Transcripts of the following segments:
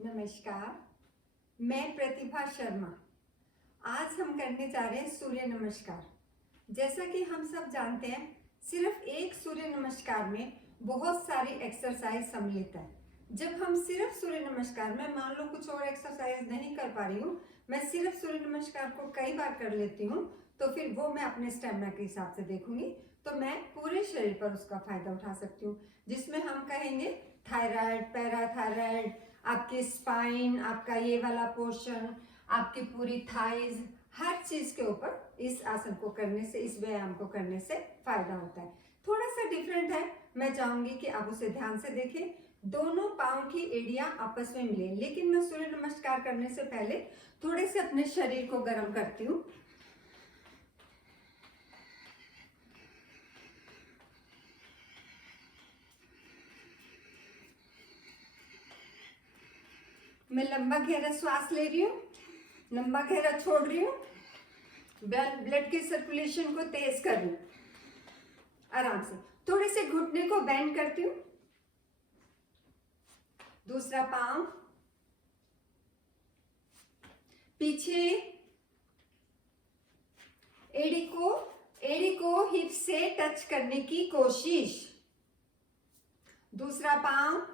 नमस्कार, मैं प्रतिभा शर्मा। आज हम करने जा रहे हैं सूर्य नमस्कार। जैसा कि हम सब जानते हैं, सिर्फ एक सूर्य नमस्कार में बहुत सारी एक्सरसाइज सम्मिलित है। जब हम सिर्फ सूर्य नमस्कार में मान लो कुछ और एक्सरसाइज नहीं कर पा रही हूँ, मैं सिर्फ सूर्य नमस्कार को कई बार कर लेती हूँ, तो फिर वो मैं अपने स्टेमिना के हिसाब से देखूंगी, तो मैं पूरे शरीर पर उसका फायदा उठा सकती हूँ। जिसमें हम कहेंगे थायराइड, पैराथायराइड, आपकी स्पाइन, आपका ये वाला पोर्शन, आपकी पूरी थाइज, हर चीज के ऊपर इस आसन को करने से, इस व्यायाम को करने से फायदा होता है। थोड़ा सा डिफरेंट है, मैं चाहूंगी कि आप उसे ध्यान से देखें। दोनों पांव की एड़ियां आपस में मिले, लेकिन मैं सूर्य नमस्कार करने से पहले थोड़े से अपने शरीर को गर्म करती हूँ। मैं लंबा गहरा श्वास ले रही हूँ, लंबा गहरा छोड़ रही हूँ, ब्लड की सर्कुलेशन को तेज कर रही हूँ। आराम से थोड़े से घुटने को बेंड करती हूँ। दूसरा पांव पीछे, एड़ी को हिप से टच करने की कोशिश। दूसरा पांव,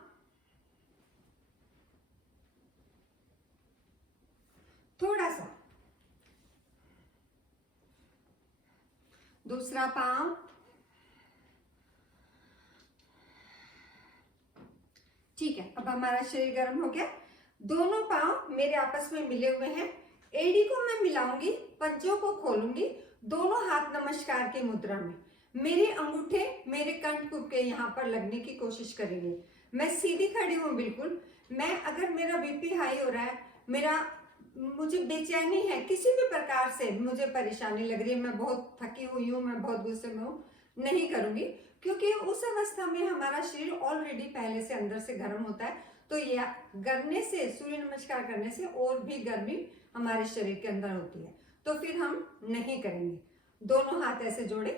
थोड़ा सा, दूसरा पांव, ठीक है। अब हमारा शरीर गर्म हो गया। दोनों पांव मेरे आपस में मिले हुए हैं। एड़ी को मैं मिलाऊंगी, पंजों को खोलूंगी, दोनों हाथ नमस्कार की मुद्रा में। मेरे अंगूठे मेरे कंठकुप के यहाँ पर लगने की कोशिश करेंगे। मैं सीधी खड़ी हूँ बिल्कुल। मैं अगर मेरा बीपी हाई हो रहा है, मुझे बेचैनी है, किसी भी प्रकार से मुझे परेशानी लग रही है, मैं बहुत थकी हुई हूँ, मैं बहुत गुस्से में हूँ, नहीं करूंगी, क्योंकि उस अवस्था में हमारा शरीर ऑलरेडी पहले से अंदर से गर्म होता है। तो यह करने से, सूर्य नमस्कार करने से और भी गर्मी हमारे शरीर के अंदर होती है, तो फिर हम नहीं करेंगे। दोनों हाथ ऐसे जोड़े,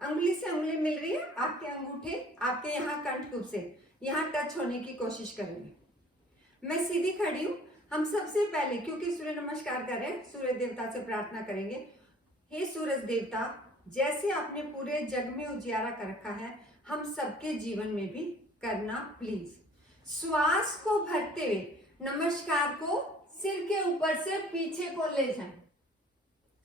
अंगुली से अंगुली मिल रही है, आपके अंगूठे आपके यहाँ कंठकुप से यहाँ टच होने की कोशिश करेंगे। मैं सीधी खड़ी हूँ। हम सबसे पहले, क्योंकि सूर्य नमस्कार कर रहे हैं, सूर्य देवता से प्रार्थना करेंगे, हे सूरज देवता, जैसे आपने पूरे जग में उजियारा कर रखा है, हम सबके जीवन में भी करना प्लीज। श्वास को भरते हुए नमस्कार को सिर के ऊपर से पीछे को ले जाएं।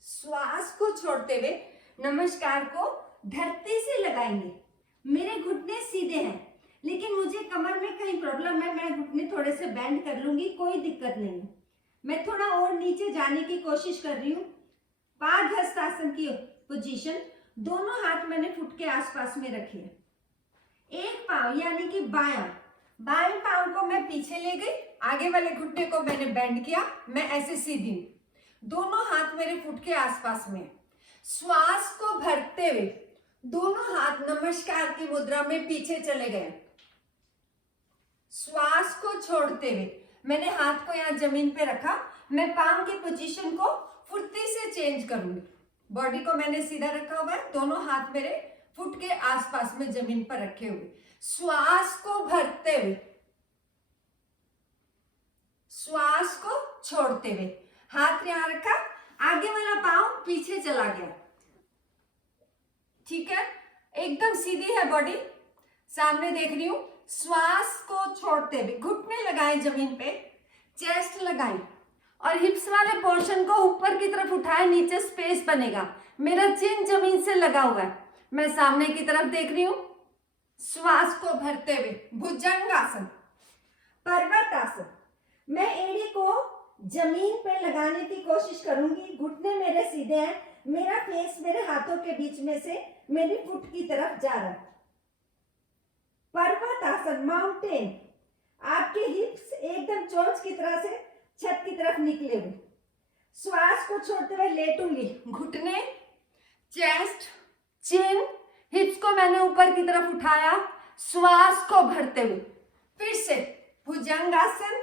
श्वास को छोड़ते हुए नमस्कार को धरती से लगाएंगे। मेरे घुटने सीधे हैं, लेकिन मुझे कमर में कहीं प्रॉब्लम है, मैं घुटने थोड़े से बेंड कर लूंगी, कोई दिक्कत नहीं। मैं थोड़ा और नीचे जाने की कोशिश कर रही हूँ। पादहस्तासन की पोजीशन, दोनों हाथ मैंने फुट के आसपास में रखे हैं। एक पांव यानी कि बाएं पांव को मैं पीछे ले गई, आगे वाले घुटने को मैंने बेंड किया, मैं ऐसे सीधी हूँ, दोनों हाथ मेरे फुट के आसपास में। श्वास को भरते हुए दोनों हाथ नमस्कार की मुद्रा में पीछे चले गए। श्वास को छोड़ते हुए मैंने हाथ को यहाँ जमीन पे रखा, मैं पांव की पोजीशन को फुर्ती से चेंज करूंगी। बॉडी को मैंने सीधा रखा हुआ है, दोनों हाथ मेरे फुट के आसपास में जमीन पर रखे हुए। श्वास को भरते हुए, श्वास को छोड़ते हुए, हाथ यहां रखा, आगे वाला पांव पीछे चला गया। ठीक है, एकदम सीधी है बॉडी, सामने देख रही हूं। श्वास को छोड़ते हुए घुटने लगाएं जमीन पे, चेस्ट लगाएं और हिप्स वाले पोर्शन को ऊपर की तरफ उठाएं, नीचे स्पेस बनेगा। मेरा चिन जमीन से लगा हुआ है, मैं सामने की तरफ देख रही हूं। श्वास को भरते हुए भुजंगासन, पर्वतासन, मैं एड़ी को जमीन पे लगाने की कोशिश करूंगी। घुटने मेरे सीधे हैं, मेरा फेस मेरे हाथों के बीच में से मेरी फुट की तरफ जा रहा है। पर्वतासन, माउंटेन, आपके हिप्स एकदम चोंच की तरह से छत की तरफ निकले हुए। श्वास को छोड़ते हुए लेटूंगी, घुटने, चेस्ट, चिन, हिप्स को मैंने ऊपर की तरफ उठाया, श्वास को भरते हुए फिर से भुजंगासन,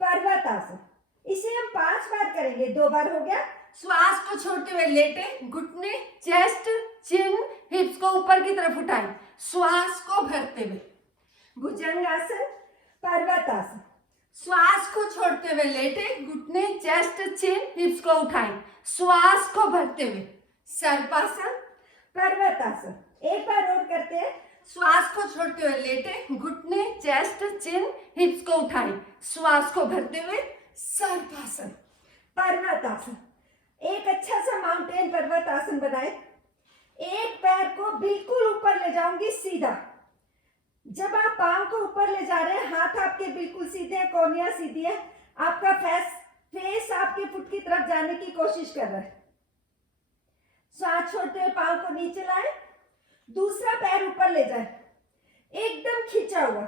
पर्वतासन। इसे हम 5 बार करेंगे, 2 बार हो गया। श्वास को छोड़ते हुए लेटे, घुटने, चेस्ट, चिन, हिप्स को ऊपर की तरफ उठाएं, श्वास को भरते हुए भुजंगासन, पर्वतासन। श्वास को छोड़ते हुए लेटे, घुटने, चेस्ट, चिन, हिप्स को उठाएं, श्वास को भरते हुए सर्पासन, पर्वतासन। एक बार और करते हैं। श्वास को छोड़ते हुए लेटे, घुटने, चेस्ट, चिन, हिप्स को उठाएं, श्वास को भरते हुए सर्पासन, पर्वतासन। एक अच्छा सा माउंटेन पर्वतासन बनाए। एक पैर को बिल्कुल ऊपर ले जाऊंगी सीधा। जब आप पांव को ऊपर ले जा रहे हैं, हाथ आपके बिल्कुल सीधे हैं, कोहनियां सीधी है, आपका फेस आपके फुट की तरफ जाने की कोशिश कर रहा है। सांस छोड़ते हुए पांव को नीचे लाए, दूसरा पैर ऊपर ले जाए, एकदम खींचा हुआ।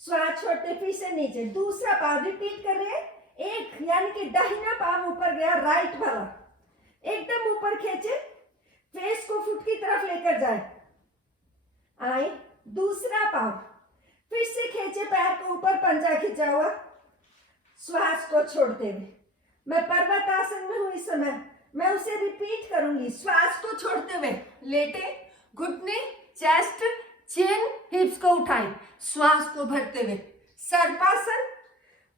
श्वास छोड़ते फिर से नीचे, दूसरा पांव रिपीट कर रहे हैं। एक यानी कि दाहिना पांव ऊपर गया, राइट वाला एकदम ऊपर खींचे, फेस को फुट की तरफ लेकर जाए, आए, दूसरा पांव फिर से खींचे, पैर को ऊपर, पंजा खींचा हुआ, श्वास को छोड़ते हुए। मैं पर्वतासन में हूं इस समय, मैं उसे रिपीट करूंगी। श्वास को छोड़ते हुए लेटे, घुटने, चेस्ट, चिन, हिप्स को उठाएं, श्वास को भरते हुए सर्पासन,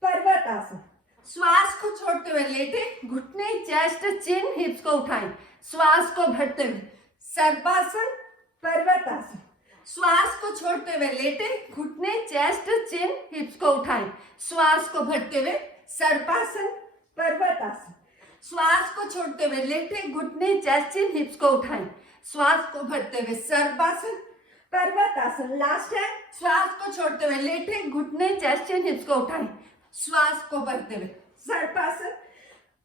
पर्वतासन। श्वास को छोड़ते हुए लेटे, घुटने, चेस्ट, चिन, हिप्स को उठाएं, श्वास को भरते हुए सर्पासन, पर्वतासन। श्वास को छोड़ते हुए लेटे, घुटने, चेस्ट, चिन, हिप्स को उठाएं, श्वास को भरते हुए सर्पासन, पर्वतासन। श्वास को छोड़ते हुए लेटे, घुटने, चेस्ट, चिन, हिप्स को उठाएं, श्वास को भरते हुए सर्पासन, पर्वतासन। लास्ट है। श्वास को छोड़ते हुए लेटे, घुटने, चेस्ट, चिन, हिप्स को उठाएं, श्वास को भरते हुए सर्पासन,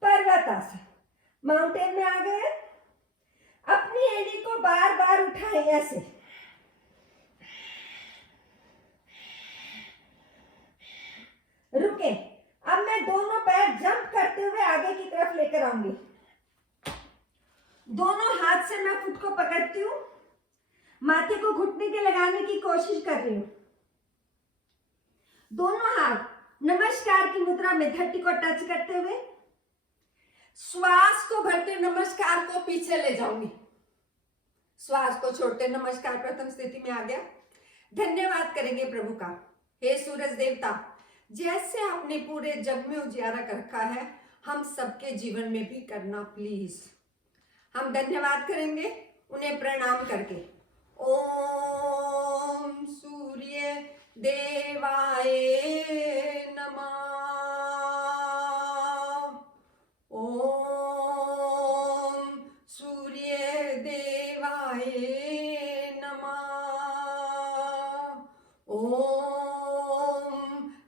पर्वतासन। माउंटेन में आ गए। अपनी एड़ी को बार बार उठाएं ऐसे। रुके। अब मैं दोनों पैर जंप करते हुए आगे की तरफ लेकर आऊंगी। दोनों हाथ से मैं फुट को पकड़ती हूँ, माथे को घुटने के लगाने की कोशिश कर रही हूं। दोनों हाथ नमस्कार की मुद्रा में धरती को टच करते हुए श्वास को भरते नमस्कार को पीछे ले जाऊंगी। श्वास को छोड़ते नमस्कार प्रथम स्थिति में आ गया। धन्यवाद करेंगे प्रभु का। हे सूरज देवता, जैसे आपने पूरे जग में उजियारा कर रखा है, हम सबके जीवन में भी करना प्लीज। हम धन्यवाद करेंगे उन्हें प्रणाम करके। ओम सूर्य देवाय नमः। ओम सूर्य देवाय नमः। ओम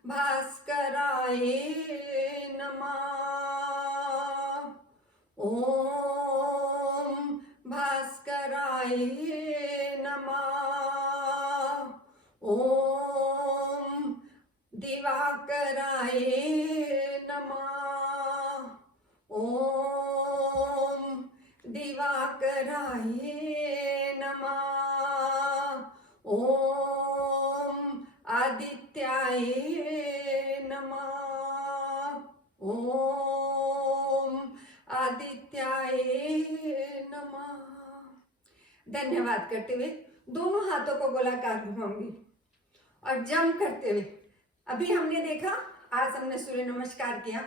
भास्कराय नमः। ओम भास्कराय नमः। ओम दिवाकराय नमः। ओम दिवाकराय नमः। ओम आदित्याय नमः। ओम आदित्याय नमः। धन्यवाद करते हुए दोनों हाथों को गोलाकार घुमाऊंगी और जंप करते हुए। अभी हमने देखा, आज हमने सूर्य नमस्कार किया,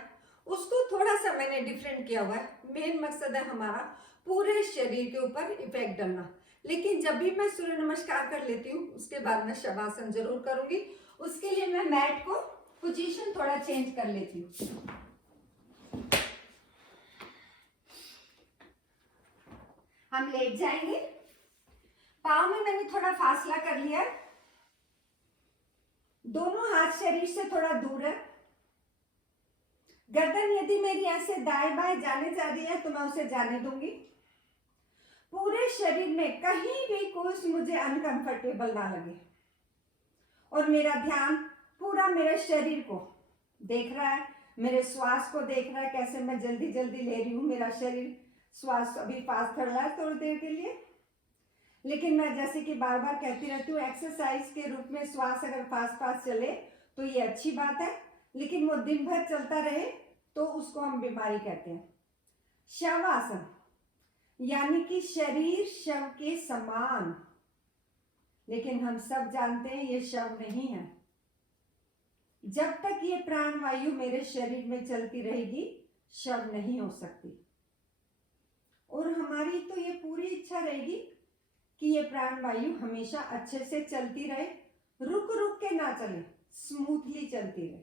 उसको थोड़ा सा मैंने डिफरेंट किया हुआ है। मेन मकसद है हमारा पूरे शरीर के ऊपर इफेक्ट डालना। लेकिन जब भी मैं सूर्य नमस्कार कर लेती हूँ, उसके बाद मैं शवासन जरूर करूंगी। उसके लिए मैं मैट को पोजीशन थोड़ा चेंज कर लेती हूँ। हम लेट जाएंगे। पाँव में मैंने थोड़ा फासला कर लिया। दोनों हाथ शरीर से थोड़ा दूर है। गर्दन यदि मेरी ऐसे दाएं बाएं जाने जा रही है तो मैं उसे जाने दूंगी। पूरे शरीर में कहीं भी कोई मुझे अनकंफर्टेबल ना लगे और मेरा ध्यान पूरा मेरे शरीर को देख रहा है, मेरे श्वास को देख रहा है, कैसे मैं जल्दी जल्दी ले रही हूँ। मेरा शरीर श्वास अभी फास्ट चल रहा है थोड़ी देर के लिए, लेकिन मैं जैसे कि बार बार कहती रहती हूँ, एक्सरसाइज के रूप में श्वास अगर फास्ट फास्ट चले तो ये अच्छी बात है, लेकिन वो दिन भर चलता रहे तो उसको हम बीमारी कहते हैं। शवासन यानी कि शरीर शव के समान, लेकिन हम सब जानते हैं ये शव नहीं है। जब तक ये प्राण वायु मेरे शरीर में चलती रहेगी, शव नहीं हो सकती। और हमारी तो ये पूरी इच्छा रहेगी कि ये प्राण वायु हमेशा अच्छे से चलती रहे, रुक रुक के ना चले, स्मूथली चलती रहे।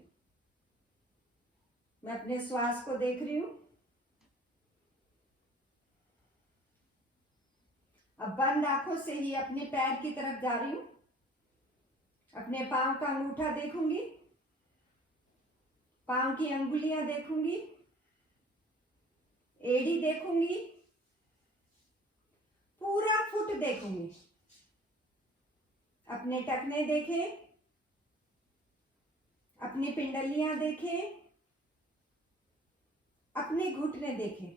मैं अपने श्वास को देख रही हूं। अब बंद आंखों से ही अपने पैर की तरफ जा रही हूं। अपने पांव का अंगूठा देखूंगी, पांव की अंगुलियां देखूंगी, एड़ी देखूंगी, पूरा फुट देखूंगी। अपने टखने देखें, अपनी पिंडलियां देखें, अपने घुटने देखें।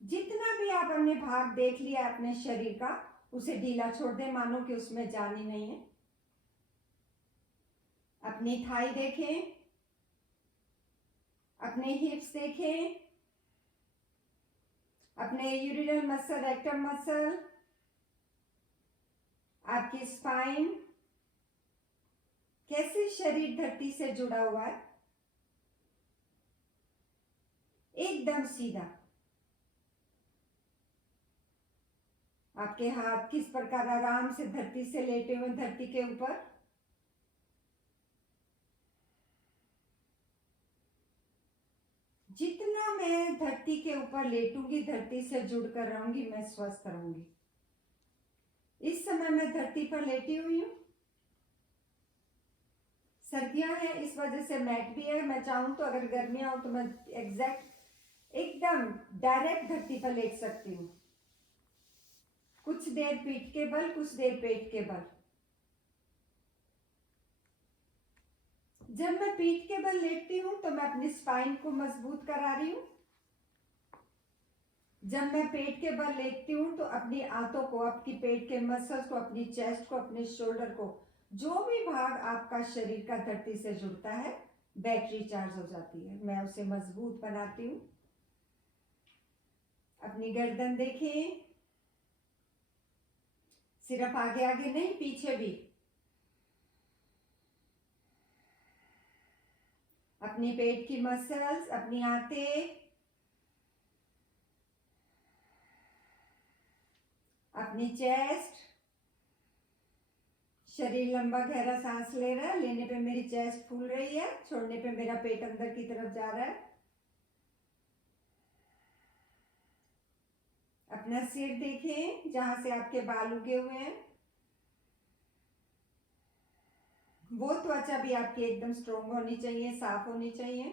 जितना भी आप अपने भाग देख लिया अपने शरीर का, उसे ढीला छोड़ दे, मानो कि उसमें जान ही नहीं है। अपनी थाई देखें, अपने हिप्स देखें, अपने यूरिनल मसल, रेक्टम मसल, आपकी स्पाइन, कैसे शरीर धरती से जुड़ा हुआ है, एकदम सीधा। आपके हाथ किस प्रकार आराम से धरती से लेटे हुए, धरती के ऊपर। जितना मैं धरती के ऊपर लेटूंगी, धरती से जुड़कर रहूंगी, मैं स्वस्थ रहूंगी। इस समय मैं धरती पर लेटी हुई हूं। सर्दियां हैं, इस वजह से मैट भी है। मैं चाहूं तो अगर गर्मियां हो तो मैं एकदम डायरेक्ट धरती पर लेट सकती हूँ। कुछ देर पीठ के बल, कुछ देर पेट के बल। जब मैं पीठ के बल लेटती हूं तो मैं अपनी स्पाइन को मजबूत करा रही हूं। जब मैं पेट के बल लेटती हूं तो अपनी आंतों को, आपकी पेट के मसल्स को, अपनी चेस्ट को, अपने शोल्डर को, जो भी भाग आपका शरीर का धरती से जुड़ता है, बैटरी चार्ज हो जाती है। मैं उसे मजबूत बनाती हूं। अपनी गर्दन देखें, सिर्फ आगे आगे नहीं, पीछे भी। अपनी पेट की मसल्स, अपनी आंतें, अपनी चेस्ट। शरीर लंबा गहरा सांस ले रहा है, लेने पे मेरी चेस्ट फूल रही है, छोड़ने पे मेरा पेट अंदर की तरफ जा रहा है। अपना सिर देखें, जहां से आपके बाल उगे हुए हैं। वो त्वचा भी आपकी एकदम स्ट्रोंग होनी चाहिए, साफ होनी चाहिए।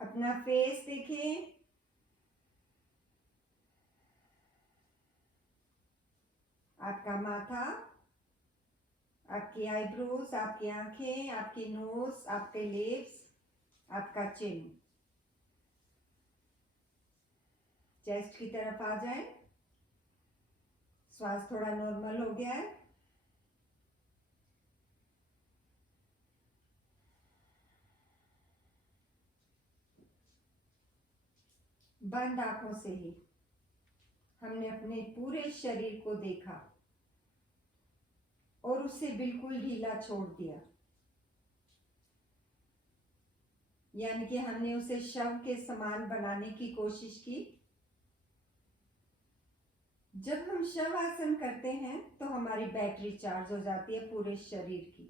अपना फेस देखें, आपका माथा, आपकी आईब्रोज, आपकी आंखें, आपकी नोज, आपके लिप्स, आपका चिन। चेस्ट की तरफ आ जाए। श्वास थोड़ा नॉर्मल हो गया है। बंद आंखों से ही हमने अपने पूरे शरीर को देखा और उसे बिल्कुल ढीला छोड़ दिया। यानी कि हमने उसे शव के समान बनाने की कोशिश की। जब हम शव आसन करते हैं तो हमारी बैटरी चार्ज हो जाती है पूरे शरीर की,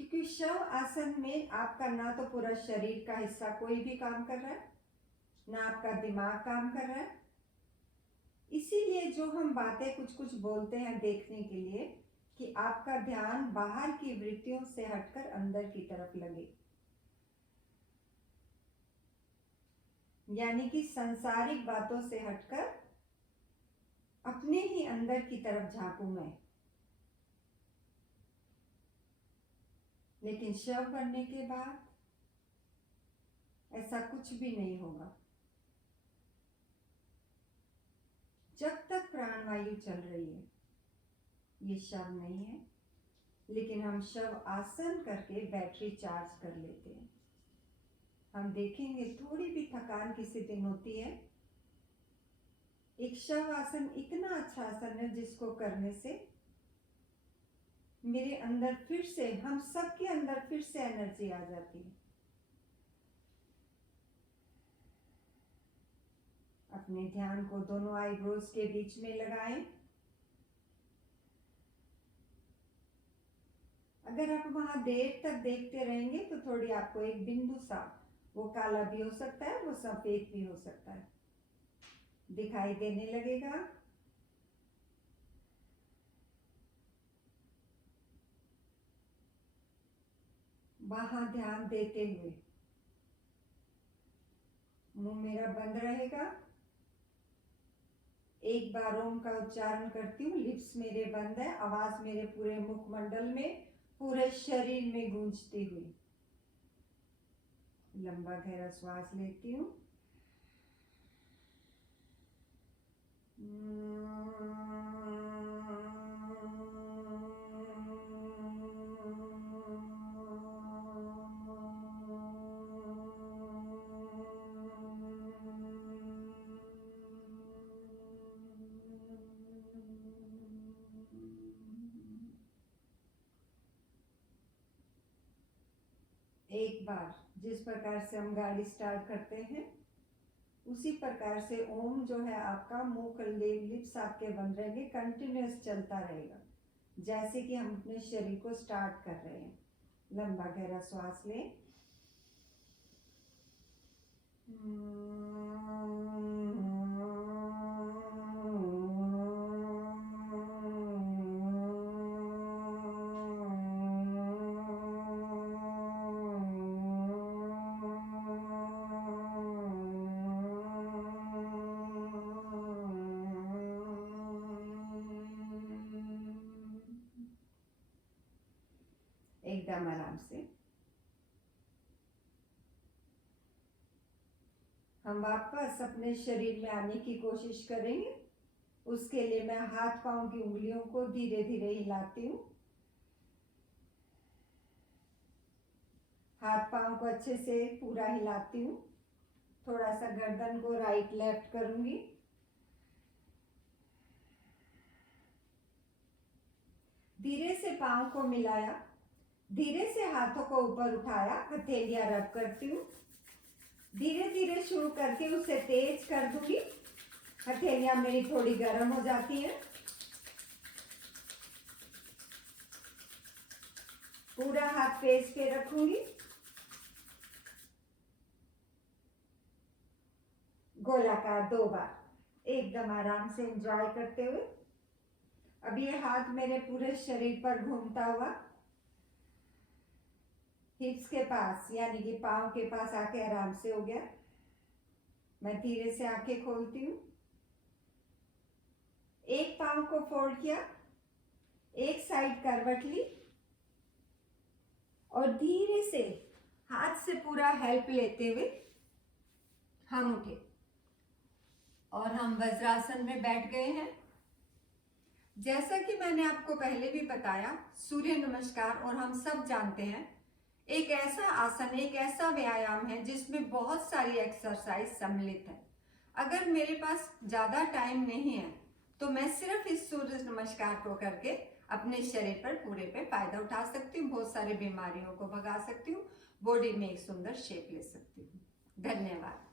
क्योंकि शव आसन में आपका ना तो पूरा शरीर का हिस्सा कोई भी काम कर रहा है, ना आपका दिमाग काम कर रहा है। इसीलिए जो हम बातें कुछ कुछ बोलते हैं देखने के लिए कि आपका ध्यान बाहर की वृत्तियों से हटकर अंदर की तरफ लगे, यानी कि सांसारिक बातों से हटकर अपने ही अंदर की तरफ झांकूं मैं। लेकिन शव बनने के बाद ऐसा कुछ भी नहीं होगा। जब तक प्राणवायु चल रही है, ये शव नहीं है, लेकिन हम शव आसन करके बैटरी चार्ज कर लेते हैं। हम देखेंगे थोड़ी भी थकान किसी दिन होती है, एक शव आसन इतना अच्छा आसन है जिसको करने से मेरे अंदर फिर से, हम सब के अंदर फिर से एनर्जी आ जाती है। अपने ध्यान को दोनों आईब्रोज के बीच में लगाएं। अगर आप वहां देर तक देखते रहेंगे तो थोड़ी आपको एक बिंदु सा, वो काला भी हो सकता है, वो सफेद भी हो सकता है, दिखाई देने लगेगा। वहां ध्यान देते हुए मुंह मेरा बंद रहेगा। एक बार ओम का उच्चारण करती हूँ, लिप्स मेरे बंद है, आवाज मेरे पूरे मुखमंडल में, पूरे शरीर में गूंजती हुई। लंबा गहरा श्वास लेती हूँ। एक बार जिस प्रकार से हम गाड़ी स्टार्ट करते हैं उसी प्रकार से ओम जो है आपका मुंह लिप्स आपके बंद रहेंगे, कंटिन्यूअस चलता रहेगा, जैसे कि हम अपने शरीर को स्टार्ट कर रहे हैं। लंबा गहरा श्वास लें। एकदम आराम से हम वापस अपने शरीर में आने की कोशिश करेंगे। उसके लिए मैं हाथ पांव की उंगलियों को धीरे धीरे हिलाती हूँ। हाथ पांव को अच्छे से पूरा हिलाती हूँ। थोड़ा सा गर्दन को राइट लेफ्ट करूंगी। धीरे से पांव को मिलाया, धीरे से हाथों को ऊपर उठाया, हथेलियां रब करती हूँ। धीरे धीरे शुरू करके उसे तेज कर दूंगी। हथेलियां मेरी थोड़ी गर्म हो जाती हैं। पूरा हाथ फेस पे रखूंगी। गोलाकार 2 बार एकदम आराम से एंजॉय करते हुए। अब ये हाथ मेरे पूरे शरीर पर घूमता हुआ हिप्स के पास यानी कि पांव के पास आके आराम से हो गया। मैं धीरे से आंखें खोलती हूँ। एक पांव को फोल्ड किया, एक साइड करवट ली और धीरे से हाथ से पूरा हेल्प लेते हुए हम उठे और हम वज्रासन में बैठ गए हैं। जैसा कि मैंने आपको पहले भी बताया, सूर्य नमस्कार और हम सब जानते हैं एक ऐसा आसन, एक ऐसा व्यायाम है जिसमें बहुत सारी एक्सरसाइज सम्मिलित है। अगर मेरे पास ज़्यादा टाइम नहीं है तो मैं सिर्फ इस सूर्य नमस्कार को करके अपने शरीर पर पूरे पे फायदा उठा सकती हूँ, बहुत सारी बीमारियों को भगा सकती हूँ, बॉडी में एक सुंदर शेप ले सकती हूँ। धन्यवाद।